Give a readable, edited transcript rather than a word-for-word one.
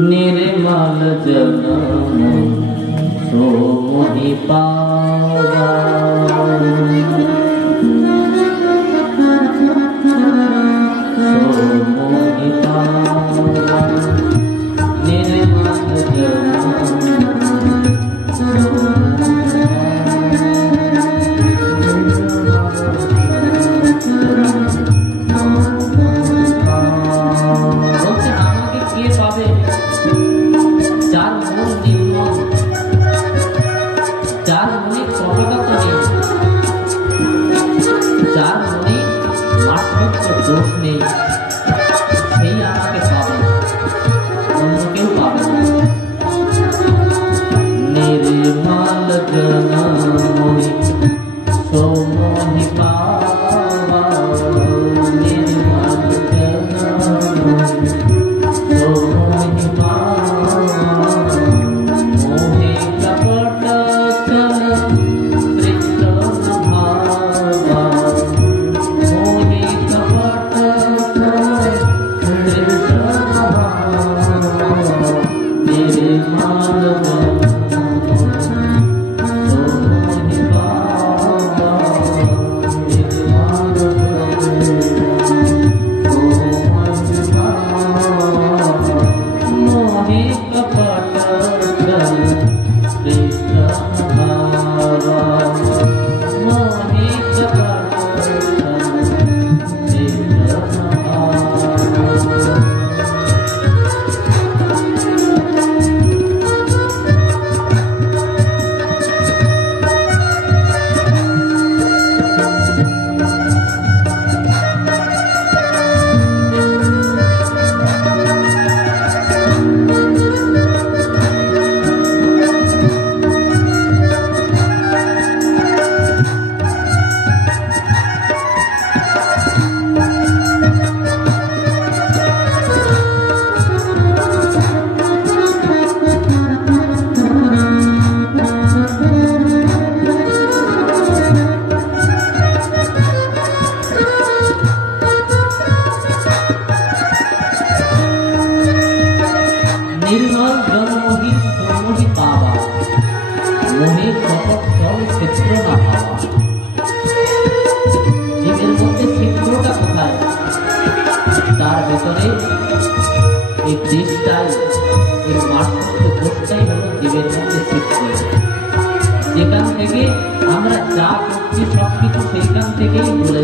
निर्मल जन सो मोहि पावा सो मोहि पावा निर्मल जन दोष नहीं সেই আমাকে পাবে অন্য কেউ পাবে না निर्मल जन मोहि सो मोहि पावा निर्मल जन मोहि सो मोहि पावा मोहे कपट चल कृष्ण भावा मोहे निर्मल जन मोहि सो मोहि पावा मोहे कपट चल क्षेत्र ना पावा জীবের মধ্যে ক্ষেত্রটা কোথায় তার ভেতরে এই দেশটাই এই মার্থ গোষ্ঠটাই হলো জীবের মধ্যে ক্ষেত্র যেখান থেকে আমরা যা করছি সব কিছু সেইখান থেকেই বলে